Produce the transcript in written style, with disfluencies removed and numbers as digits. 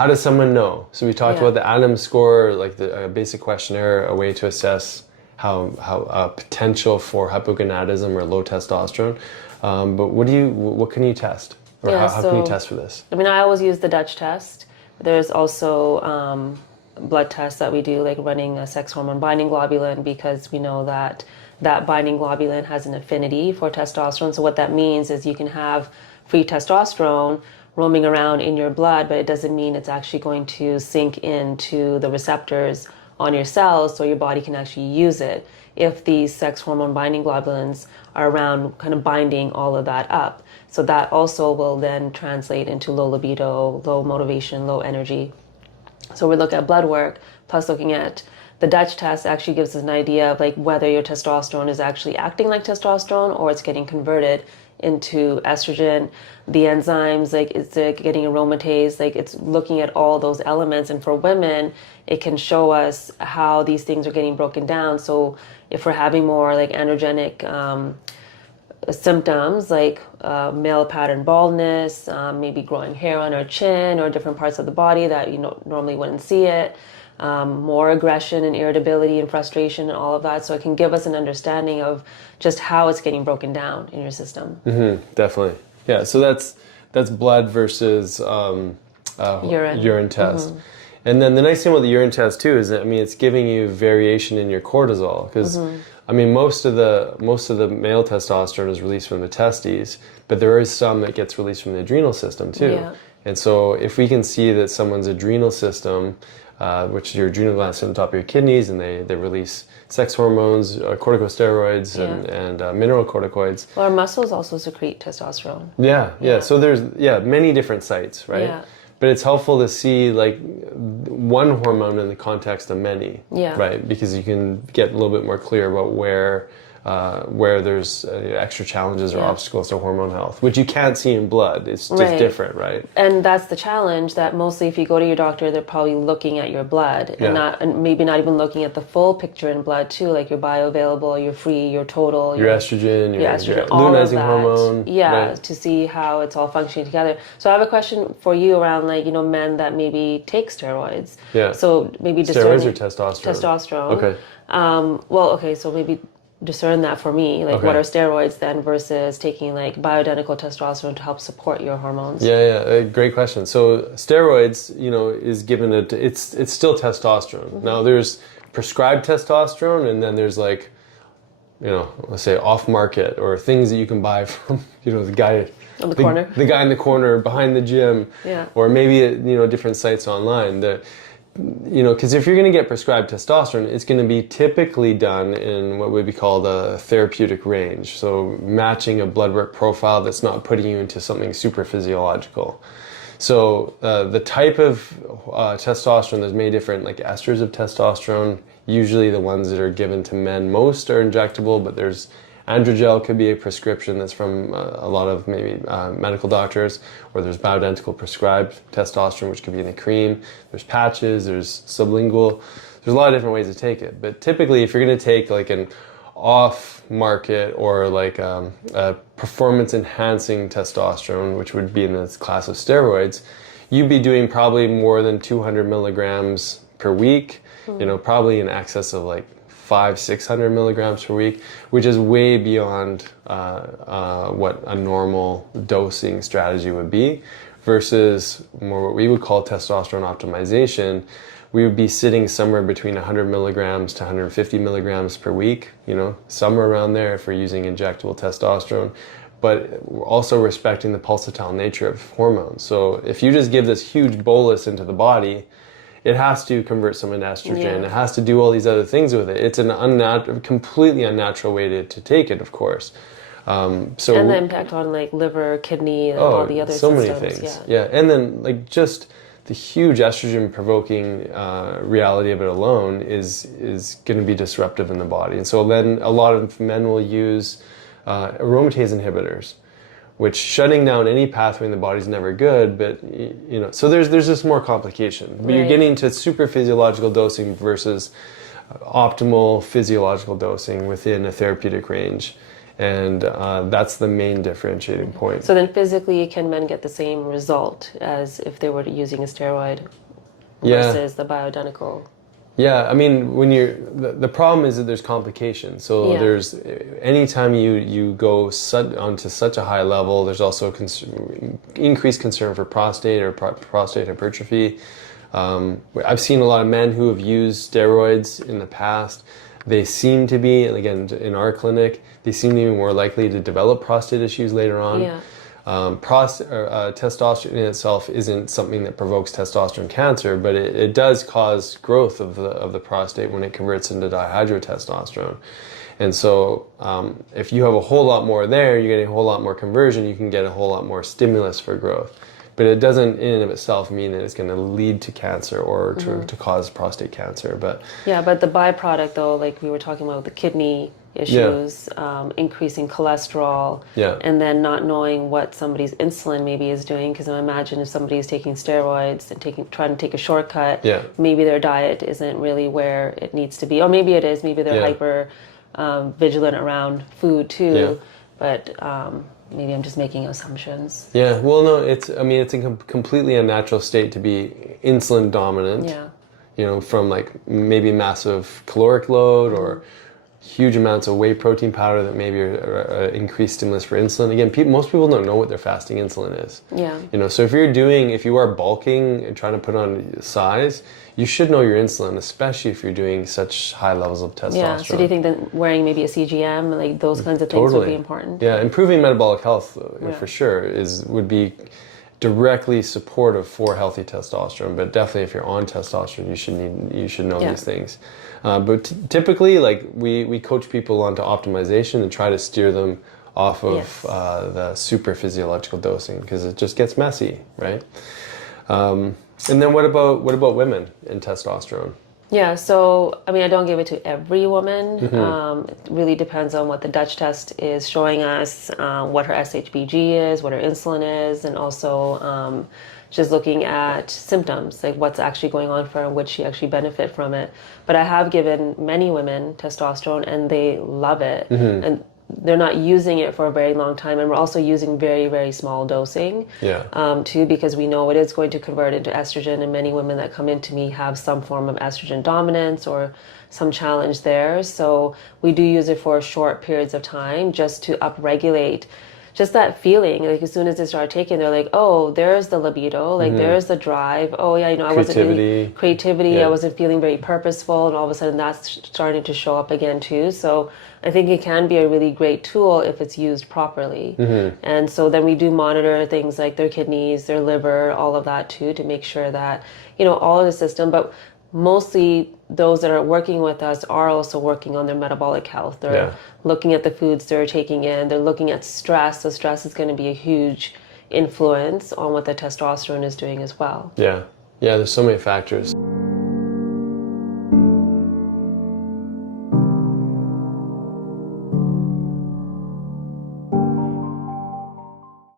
how does someone know? So we talked about the Adams score, like the basic questionnaire, a way to assess how potential for hypogonadism or low testosterone. But what can you test? Or how can you test for this? I mean, I always use the Dutch test. There's also blood tests that we do, like running a sex hormone binding globulin, because we know that binding globulin has an affinity for testosterone. So what that means is you can have free testosterone roaming around in your blood, but it doesn't mean it's actually going to sink into the receptors on your cells so your body can actually use it if these sex hormone binding globulins are around kind of binding all of that up. So that also will then translate into low libido, low motivation, low energy. So we look at blood work, plus looking at the Dutch test actually gives us an idea of like whether your testosterone is actually acting like testosterone or it's getting converted into estrogen. The enzymes, like it's getting aromatase, like it's looking at all those elements. And for women, it can show us how these things are getting broken down. So if we're having more like androgenic symptoms like male pattern baldness, maybe growing hair on our chin or different parts of the body that normally wouldn't see it, more aggression and irritability and frustration and all of that. So it can give us an understanding of just how it's getting broken down in your system. Definitely. Yeah, so that's blood versus urine test. And then the nice thing about the urine test too is that, I mean, it's giving you variation in your cortisol, because I mean, most of the male testosterone is released from the testes, but there is some that gets released from the adrenal system too. Yeah. And so if we can see that someone's adrenal system, which is your adrenal glands sit on top of your kidneys, and they release sex hormones, corticosteroids, and mineralocorticoids. Well, our muscles also secrete testosterone. Yeah. So there's many different sites, right? Yeah. But it's helpful to see like one hormone in the context of many, right? Because you can get a little bit more clear about where there's extra challenges or obstacles to hormone health, which you can't see in blood. It's just different, right? And that's the challenge, that mostly if you go to your doctor, they're probably looking at your blood and maybe not even looking at the full picture in blood too, like your bioavailable, your free, your total, your estrogen, your luteinizing hormone. Right? To see how it's all functioning together. So I have a question for you around like, men that maybe take steroids. Yeah. So maybe steroids or testosterone? Testosterone. Okay. So maybe discern that for me, like what are steroids then versus taking like bioidentical testosterone to help support your hormones? Great question. So steroids, is given it's still testosterone. Now there's prescribed testosterone, and then there's like, let's say off market or things that you can buy from, the guy on the corner, the guy in the corner behind the gym, or maybe at, different sites online that. Because if you're going to get prescribed testosterone, it's going to be typically done in what would be called a therapeutic range. So matching a blood work profile that's not putting you into something super physiological. So the type of testosterone, there's many different like esters of testosterone. Usually the ones that are given to men most are injectable, but there's androgel could be a prescription that's from a lot of maybe medical doctors, or there's bioidentical prescribed testosterone, which could be in a cream. There's patches, there's sublingual. There's a lot of different ways to take it. But typically, if you're going to take like an off-market or like a performance-enhancing testosterone, which would be in this class of steroids, you'd be doing probably more than 200 milligrams per week, probably in excess of like 500-600 milligrams per week, which is way beyond what a normal dosing strategy would be, versus more what we would call testosterone optimization. We would be sitting somewhere between 100 milligrams to 150 milligrams per week, somewhere around there if we're using injectable testosterone, but we're also respecting the pulsatile nature of hormones. So if you just give this huge bolus into the body, it has to convert some into estrogen. It has to do all these other things with it. It's an completely unnatural way to take it, of course. And the impact on like liver, kidney, and all the other so systems. Many things. Yeah, and then like just the huge estrogen-provoking reality of it alone is going to be disruptive in the body. And so then a lot of men will use aromatase inhibitors, which shutting down any pathway in the body is never good, but so there's just more complication. But you're getting into super physiological dosing versus optimal physiological dosing within a therapeutic range. And that's the main differentiating point. So then physically, can men get the same result as if they were using a steroid versus the bioidentical? Yeah, I mean, when the problem is that there's complications. So there's, anytime you go onto such a high level, there's also increased concern for prostate or prostate hypertrophy. I've seen a lot of men who have used steroids in the past. They seem to be, and again, in our clinic, they seem to be more likely to develop prostate issues later on. Yeah. Testosterone in itself isn't something that provokes testosterone cancer, but it does cause growth of the prostate when it converts into dihydrotestosterone. And so if you have a whole lot more there, you're getting a whole lot more conversion, you can get a whole lot more stimulus for growth. But it doesn't in and of itself mean that it's going to lead to cancer or to cause prostate cancer. But the byproduct, though, like we were talking about the kidney issues, increasing cholesterol, and then not knowing what somebody's insulin maybe is doing. Because I imagine if somebody is taking steroids and trying to take a shortcut, maybe their diet isn't really where it needs to be, or maybe it is. Maybe they're hyper vigilant around food too, but. Maybe I'm just making assumptions. Yeah, well, no, it's a completely unnatural state to be insulin dominant. Yeah. You know, from like maybe massive caloric load or huge amounts of whey protein powder that maybe are increased stimulus for insulin. Again, most people don't know what their fasting insulin is. Yeah. You know, so if you are bulking and trying to put on size, you should know your insulin, especially if you're doing such high levels of testosterone. Yeah, so do you think that wearing maybe a CGM, like those kinds of things would be important? Yeah, improving metabolic health for sure would be directly supportive for healthy testosterone, but definitely if you're on testosterone, you should know these things. But typically, like we coach people onto optimization and try to steer them off of the super physiological dosing because it just gets messy, right? And then what about women and testosterone? Yeah, so I mean, I don't give it to every woman. It really depends on what the Dutch test is showing us, what her SHBG is, what her insulin is, and also just looking at symptoms, like what's actually going on for her and would she actually benefit from it. But I have given many women testosterone and they love it. And they're not using it for a very long time, and we're also using very, very small dosing too, because we know it is going to convert into estrogen, and many women that come into me have some form of estrogen dominance or some challenge there. So we do use it for short periods of time just to upregulate just that feeling. Like as soon as they start taking, they're like, oh, there's the libido, like there's the drive. Oh yeah, I wasn't really creativity. I wasn't feeling very purposeful, and all of a sudden that's starting to show up again too. So I think it can be a really great tool if it's used properly. And so then we do monitor things like their kidneys, their liver, all of that too, to make sure that, all of the system, but mostly those that are working with us are also working on their metabolic health. They're looking at the foods they're taking in. They're looking at stress. So stress is going to be a huge influence on what the testosterone is doing as well. Yeah. Yeah, there's so many factors.